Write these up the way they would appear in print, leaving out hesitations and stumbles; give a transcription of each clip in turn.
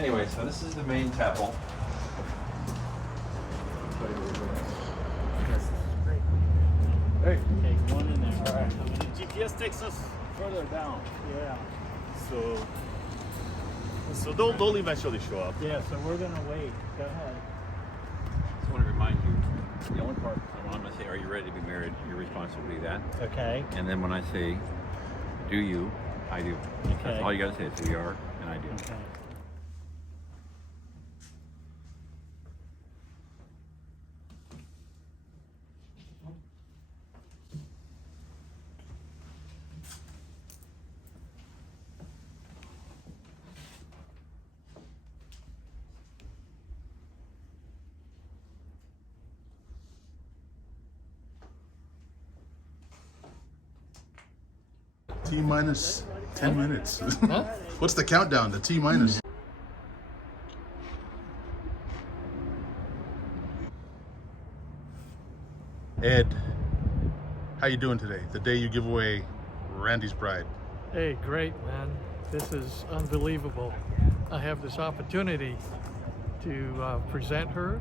Anyway, so this is the main chapel. Hey. Okay, one in there. All right. And the GPS takes us further down. Yeah. So they'll eventually show up. Yeah, so we're gonna wait. Go ahead. I just want to remind you, the only part I'm going to say, are you ready to be married? Your responsibility to that. Okay. And then when I say, do you, I do. Okay. That's all you got to say is we are, and I do. Okay. T minus 10 minutes. What's the countdown? The T minus. Ed, how you doing today? The day you give away Randy's bride. Hey, great, man. This is unbelievable. I have this opportunity to present her,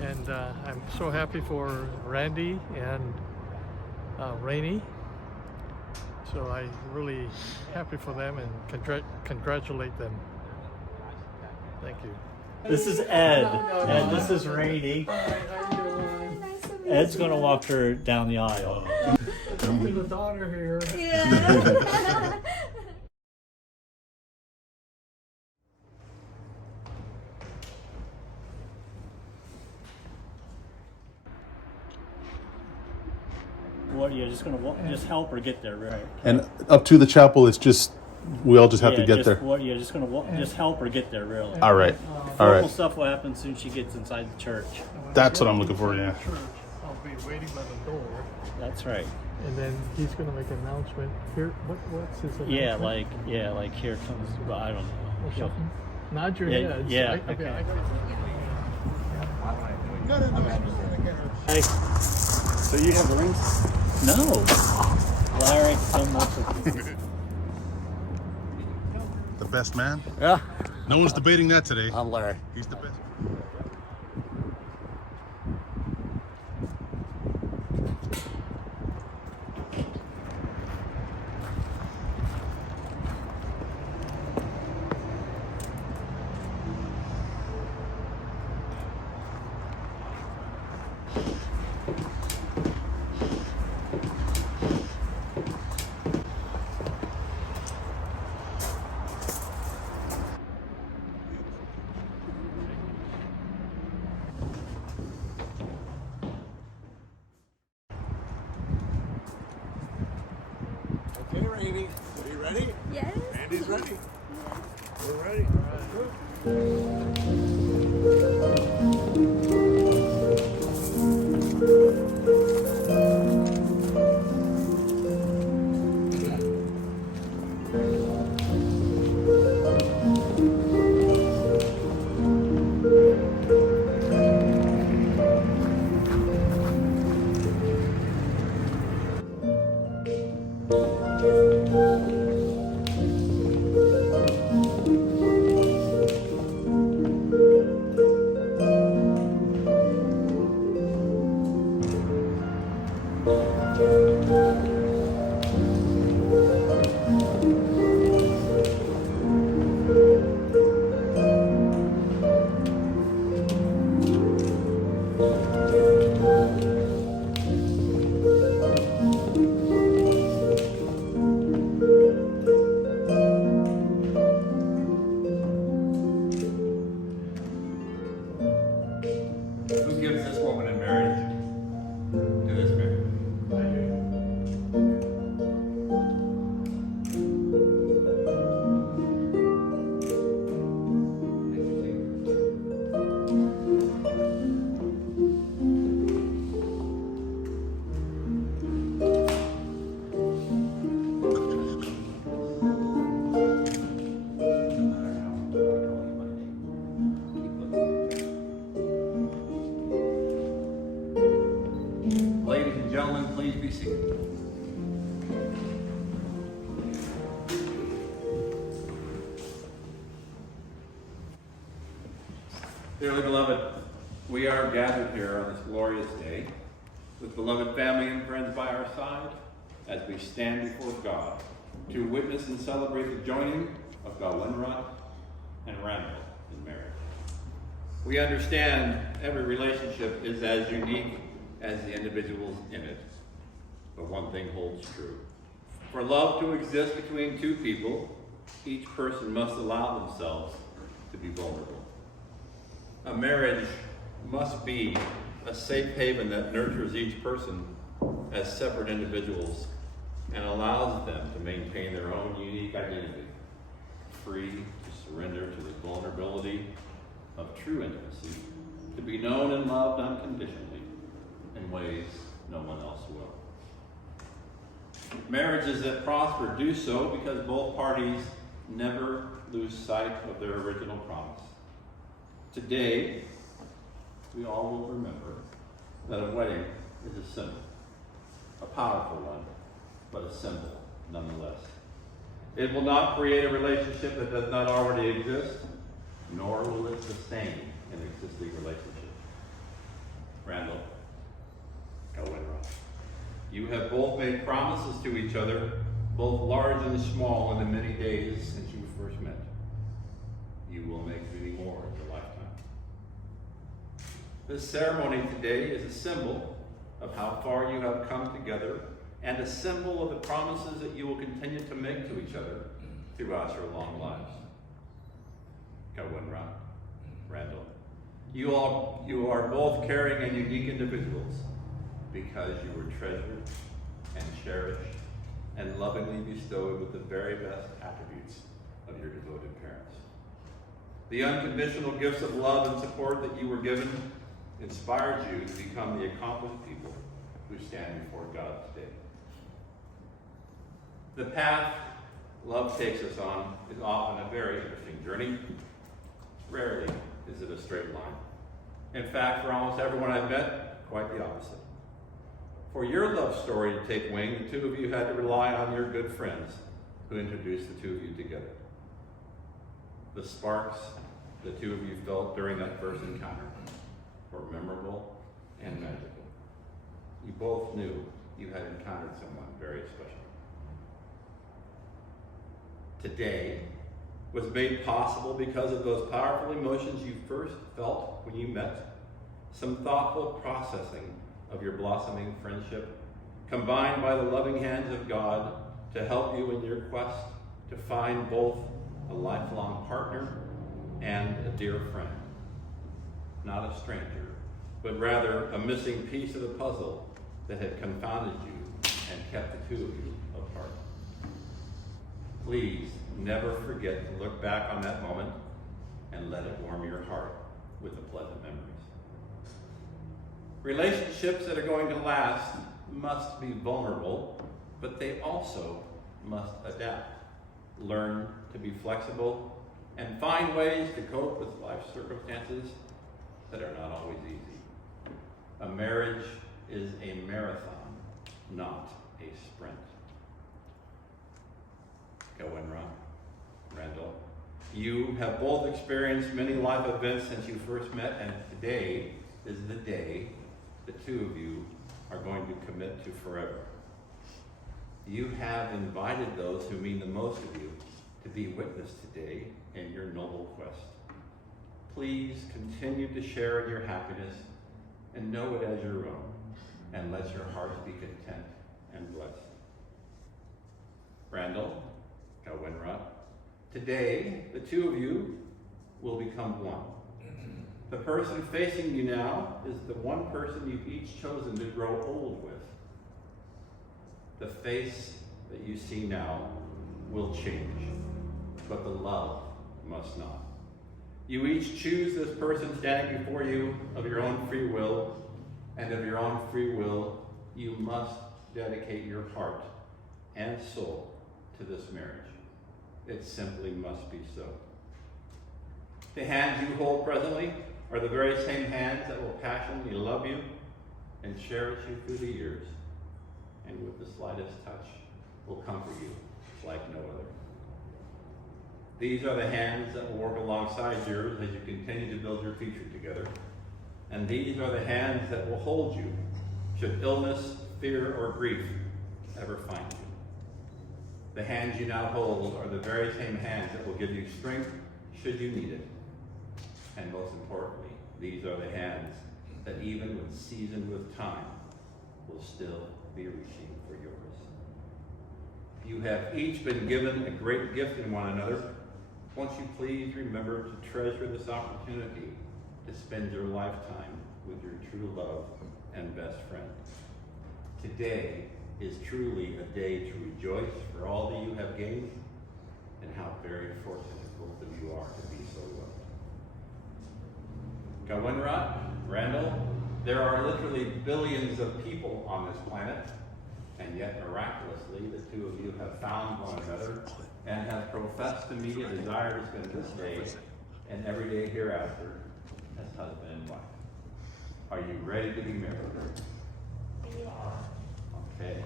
and I'm so happy for Randy and Rainny. So I'm really happy for them and congratulate them. Thank you. This is Ed. And this is Rainny. Ed's gonna walk her down the aisle. There's a daughter here. Yeah. What? You're just gonna just help her get there, right? And up to the chapel, it's just, we all just have to get there. What? You're just gonna just help her get there, really. All right. All Formal right. stuff will happen as soon as she gets inside the church. That's what I'm looking for, yeah. Church, I'll be waiting by the door, That's right. and then he's gonna make an announcement. Here, what's his announcement? Yeah, like here comes. Well, I don't know. Or something? Nod your Yeah, heads. yeah, I okay. Hey, So you have the rings? No. Larry, come with me. The best man. Yeah. No one's debating that today. I'm Larry. He's the best. Okay, Rainny. Are you ready? Yes. Randy's ready. Yes. We're ready. Who gives this woman in marriage to this man? Ladies and gentlemen, please be seated. Dearly beloved, we are gathered here on this glorious day with beloved family and friends by our side as we stand before God to witness and celebrate the joining of Gawinrod and Randall in marriage. We understand every relationship is as unique as the individuals in it, but one thing holds true. For love to exist between two people, each person must allow themselves to be vulnerable. A marriage must be a safe haven that nurtures each person as separate individuals and allows them to maintain their own unique identity, free to surrender to the vulnerability of true intimacy, to be known and loved unconditionally in ways no one else will. Marriages that prosper do so because both parties never lose sight of their original promise. Today, we all will remember that a wedding is a symbol, a powerful one, but a symbol nonetheless. It will not create a relationship that does not already exist, nor will it sustain an existing relationship. Randall, Gawinrod, you have both made promises to each other, both large and small, in the many days since you first met. You will make many more in your lifetime. This ceremony today is a symbol of how far you have come together and a symbol of the promises that you will continue to make to each other throughout your long lives. Gawinrod, Randall, you are both caring and unique individuals because you were treasured and cherished and lovingly bestowed with the very best attributes of your devoted parents. The unconditional gifts of love and support that you were given inspired you to become the accomplished people who stand before God today. The path love takes us on is often a very interesting journey. Rarely is it a straight line. In fact, for almost everyone I've met, quite the opposite. For your love story to take wing, the two of you had to rely on your good friends who introduced the two of you together. The sparks the two of you felt during that first encounter were memorable and magical. You both knew you had encountered someone very special. Today was made possible because of those powerful emotions you first felt when you met, some thoughtful processing of your blossoming friendship, combined by the loving hands of God to help you in your quest to find both a lifelong partner and a dear friend. Not a stranger, but rather a missing piece of the puzzle that had confounded you and kept the two of you apart. Please never forget to look back on that moment and let it warm your heart with the pleasant memories. Relationships that are going to last must be vulnerable, but they also must adapt, learn to be flexible, and find ways to cope with life circumstances that are not always easy. A marriage is a marathon, not a sprint. Gawinrod, Randall, you have both experienced many life events since you first met, and today is the day the two of you are going to commit to forever. You have invited those who mean the most to you to be witness today in your noble quest. Please continue to share in your happiness and know it as your own, and let your hearts be content and blessed. Randall, Gawinrod, today the two of you will become one. The person facing you now is the one person you've each chosen to grow old with. The face that you see now will change, but the love must not. You each choose this person standing before you of your own free will, and of your own free will, you must dedicate your heart and soul to this marriage. It simply must be so. The hands you hold presently are the very same hands that will passionately love you and cherish you through the years, and with the slightest touch will comfort you like no other. These are the hands that will work alongside yours as you continue to build your your future together. And these are the hands that will hold you should illness, fear, or grief ever find you. The hands you now hold are the very same hands that will give you strength should you need it. And most importantly, these are the hands that even when seasoned with time will still be reaching for yours. You have each been given a great gift in one another. Won't you please remember to treasure this opportunity to spend your lifetime with your true love and best friend. Today is truly a day to rejoice for all that you have gained and how very fortunate both of you are to be so loved. Gawinrat, Randall, there are literally billions of people on this planet, and yet miraculously the two of you have found one another and have professed to me a desire to spend this day and every day hereafter as husband and wife. Are you ready to be married? Okay.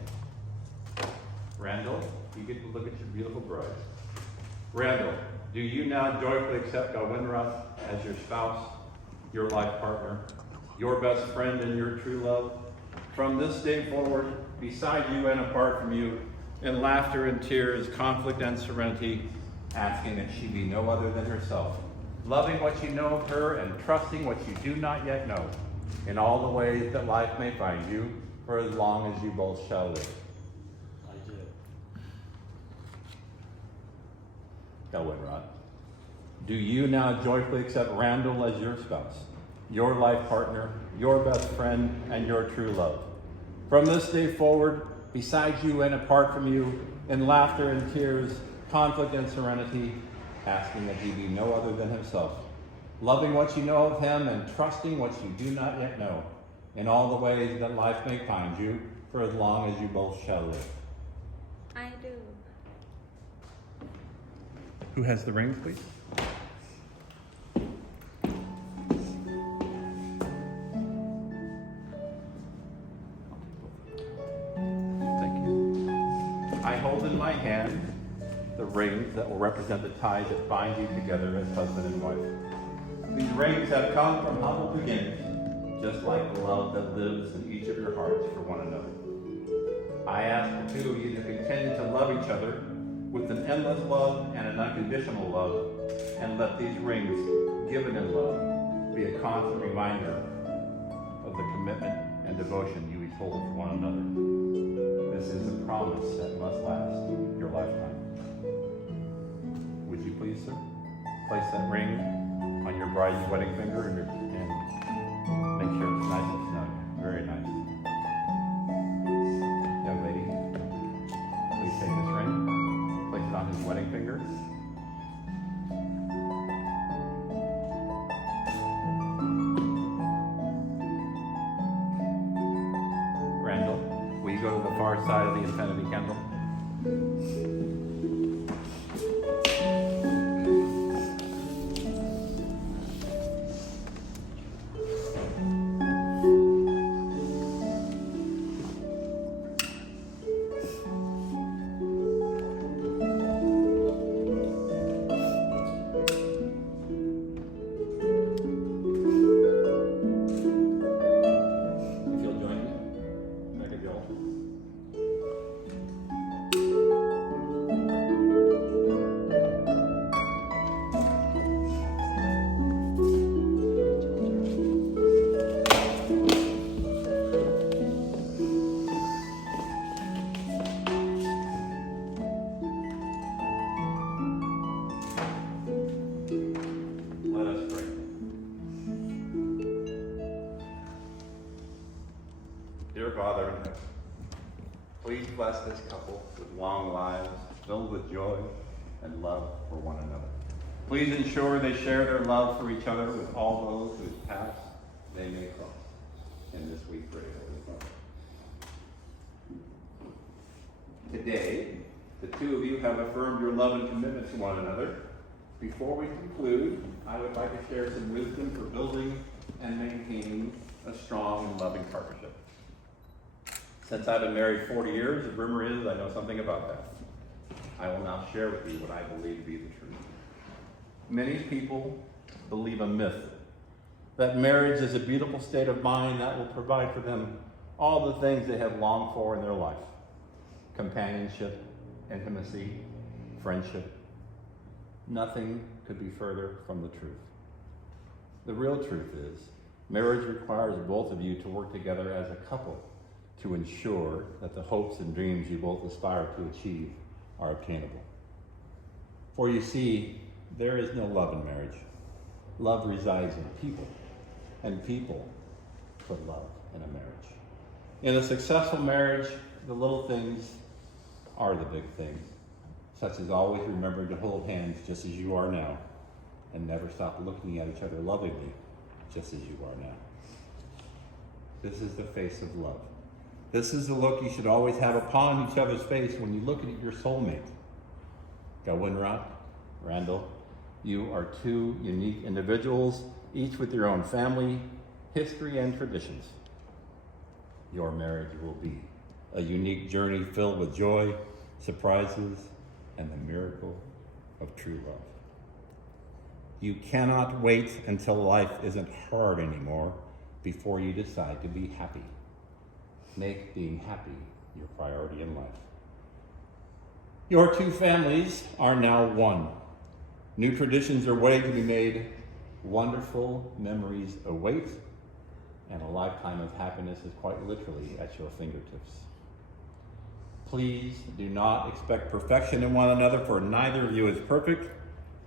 Randall, you get to look at your beautiful bride. Randall, do you now joyfully accept Gawinrat as your spouse, your life partner, your best friend and your true love? From this day forward, beside you and apart from you, in laughter and tears, conflict and serenity, asking that she be no other than herself, loving what you know of her and trusting what you do not yet know, in all the ways that life may find you, for as long as you both shall live. I do. Gawinrat, do you now joyfully accept Randall as your spouse, your life partner, your best friend, and your true love? From this day forward, beside you and apart from you, in laughter and tears, conflict and serenity, asking that he be no other than himself, loving what you know of him and trusting what you do not yet know, in all the ways that life may find you, for as long as you both shall live. I do. Who has the rings, please? Thank you. I hold in my hand the rings that will represent the ties that bind you together as husband and wife. These rings have come from humble beginnings, just like the love that lives in each of your hearts for one another. I ask the two of you to continue to love each other with an endless love and an unconditional love, and let these rings, given in love, be a constant reminder of the commitment and devotion you each hold for one another. This is a promise that must last your lifetime. Would you please, sir, place that ring on your bride's wedding finger and make sure it's nice and snug. Very nice. Young lady, please take this ring, place it on his wedding finger. Randall, will you go to the far side of the infinity candle? If you'll join me, make a Joel. Let us pray. Dear Father in heaven, please bless this couple with long lives filled with joy and love for one another. Please ensure they share their love for each other with all those whose paths they may cross. In this we pray, Holy Father. Today, the two of you have affirmed your love and commitment to one another. Before we conclude, I would like to share some wisdom for building and maintaining a strong and loving partnership. Since I've been married 40 years, the rumor is I know something about that. I will now share with you what I believe to be the truth. Many people believe a myth that marriage is a beautiful state of mind that will provide for them all the things they have longed for in their life: companionship, intimacy, friendship. Nothing could be further from the truth. The real truth is, marriage requires both of you to work together as a couple to ensure that the hopes and dreams you both aspire to achieve are obtainable. For you see, there is no love in marriage. Love resides in people, and people put love in a marriage. In a successful marriage, the little things are the big things, such as always remembering to hold hands just as you are now, and never stop looking at each other lovingly just as you are now. This is the face of love. This is the look you should always have upon each other's face when you look at your soulmate. Gawinrat, Randall, you are two unique individuals, each with your own family, history, and traditions. Your marriage will be a unique journey filled with joy, surprises, and the miracle of true love. You cannot wait until life isn't hard anymore before you decide to be happy. Make being happy your priority in life. Your two families are now one. New traditions are waiting to be made. Wonderful memories await, and a lifetime of happiness is quite literally at your fingertips. Please do not expect perfection in one another, for neither of you is perfect,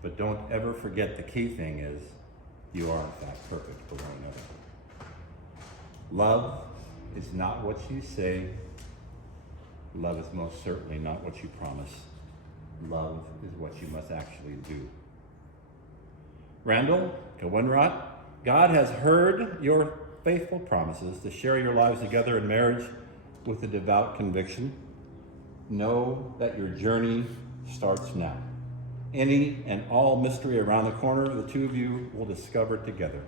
but don't ever forget the key thing is you are in fact perfect for one another. Love is not what you say. Love is most certainly not what you promise. Love is what you must actually do. Randall, Gawinrat, God has heard your faithful promises to share your lives together in marriage with a devout conviction. Know that your journey starts now. Any and all mystery around the corner, the two of you will discover together.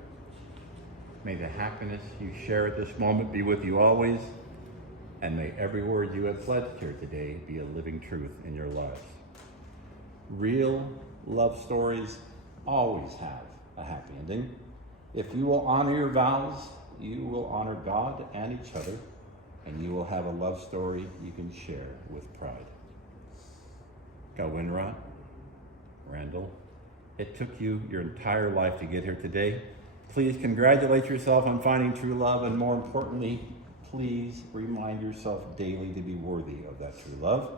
May the happiness you share at this moment be with you always, and may every word you have pledged here today be a living truth in your lives. Real love stories always have a happy ending. If you will honor your vows, you will honor God and each other, and you will have a love story you can share with pride. Gawinrat, Randall, it took you your entire life to get here today. Please congratulate yourself on finding true love, and more importantly, please remind yourself daily to be worthy of that true love.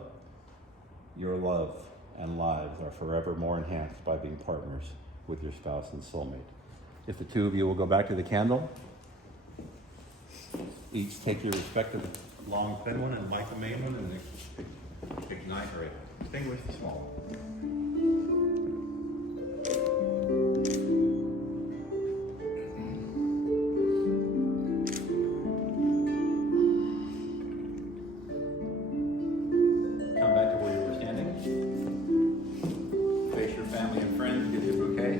Your love and lives are forever more enhanced by being partners with your spouse and soulmate. If the two of you will go back to the candle, each take your respective long thin one and light the main one, and ignite or extinguish the small one. Come back to where you were standing. Face your family and friends, get your bouquet.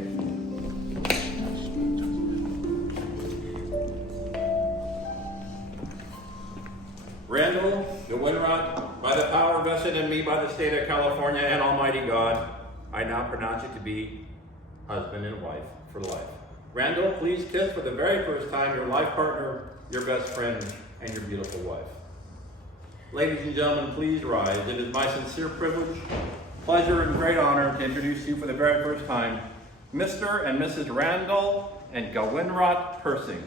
Randall, Gawinrat, by the power vested in me by the state of California and Almighty God, I now pronounce you to be husband and wife for life. Randall, please kiss for the very first time your life partner, your best friend, and your beautiful wife. Ladies and gentlemen, please rise. It is my sincere privilege, pleasure, and great honor to introduce you for the very first time, Mr. and Mrs. Randall and Gawinrat Persing.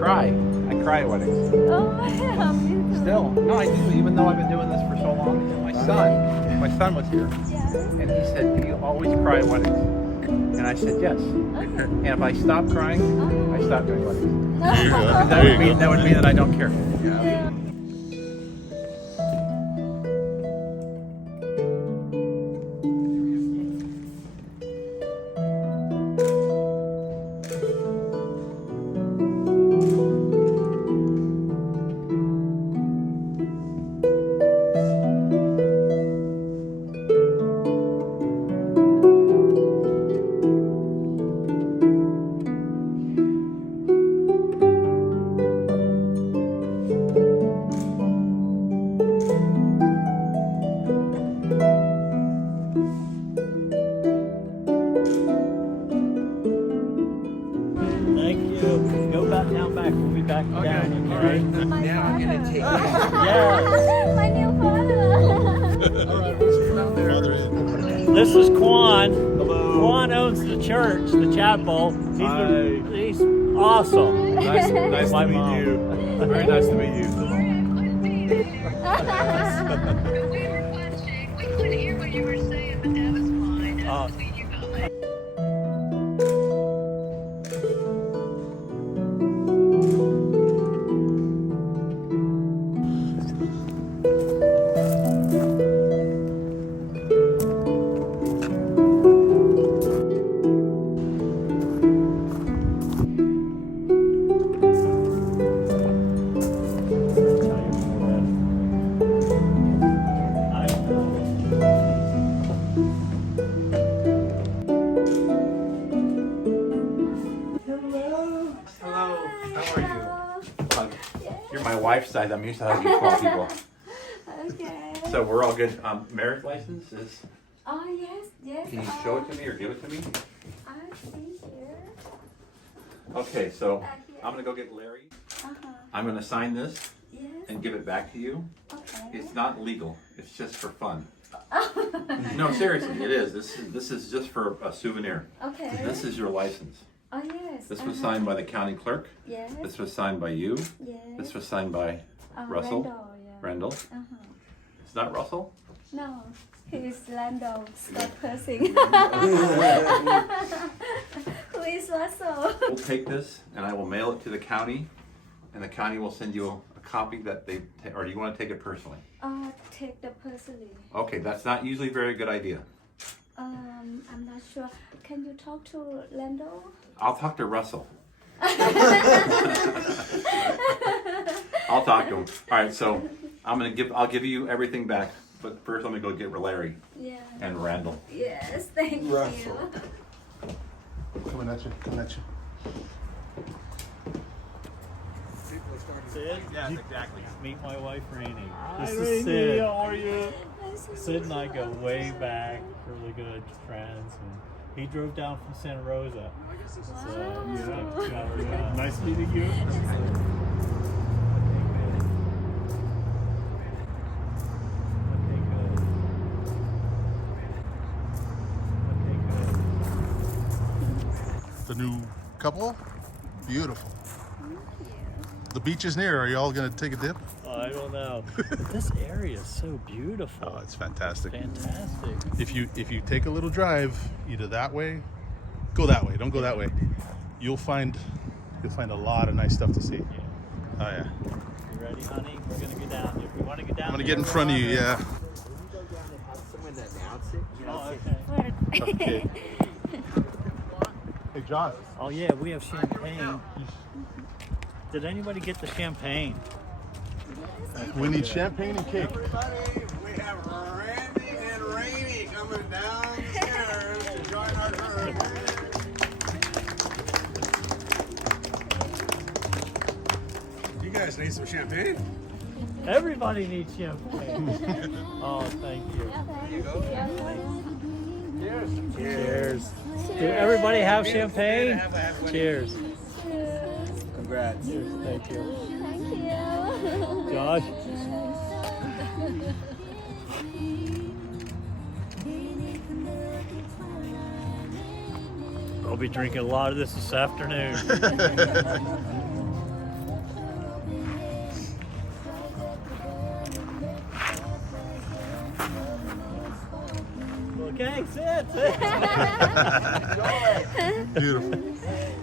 cry. I cry at weddings. Oh, yeah, me too. Still, no, I do. Even though I've been doing this for so long. My son was here, Yes. and he said, "Do you always cry at weddings?" And I said, "Yes." And if I stop crying, I stop doing weddings. There you go. That There would you mean go. that would mean that I don't care. Yeah. Thank you. Go back down back. We'll be back down. Okay. My Now I'm gonna take Yes. My new father. All right, we'll see you down there. This is Quan. Hello. Quan owns the church, the chapel. He's awesome. Nice My to meet mom. you. Very nice to meet you. We were watching. We couldn't hear what you were saying, but that was fine. Nice to meet you guys. Hello. How are you? You're my wife's side. I'm used to having 12 people. Okay. So we're all good. Marriage license is. Oh, yes, yes. Can you show it to me or give it to me? I see here. Okay, so Here. I'm gonna go get Larry. Uh-huh. I'm gonna sign this Yes. and give it back to you. Okay. It's not legal. It's just for fun. No, seriously, it is. This is just for a souvenir. Okay. This is your license. Oh, yes. This was signed by the county clerk. Yes. This was signed by you. Yes. This was signed by Russell. Randall, yeah. Randall. Uh-huh. It's not Russell. No, he's Randall Scott Persing. Who is Russell? We'll take this and I will mail it to the county, and the county will send you a copy that they. Or do you want to take it personally? Take the personally. Okay, that's not usually a very good idea. I'm not sure. Can you talk to Randall? I'll talk to Russell. I'll talk to him. All right, so I'll give you everything back, but first I'm gonna go get Larry Yeah. and Randall. Yes, thank you. Coming at you. Coming at you. Sid, Yes, exactly. meet my wife Rainny. Hi, This is Rainny. Sid. How are you? Nice to Sid meet and I you. go way back, really good friends, and he drove down from Santa Rosa. Wow. Nice meeting you. The new couple? Beautiful. The beach is near. Are you all gonna take a dip? I don't know. This area is so beautiful. Oh, it's fantastic. Fantastic. If you take a little drive, either that way, go that way. Don't go that way. You'll find a lot of nice stuff to see. Oh yeah. You ready, honey? We're gonna go down. If you want to go down, I'm gonna get in front of you. Yeah. Oh, okay. Okay. Hey, John. Oh yeah, we have champagne. Did anybody get the champagne? We need champagne and cake. Everybody, we have Randy and Rainny coming downstairs to join our group. You guys need some champagne? Everybody needs champagne. Oh, thank you. Cheers. Did everybody have champagne? Cheers. Congrats. Cheers. Thank you. Thank you. Josh. I'll be drinking a lot of this afternoon. Okay, sit. Beautiful.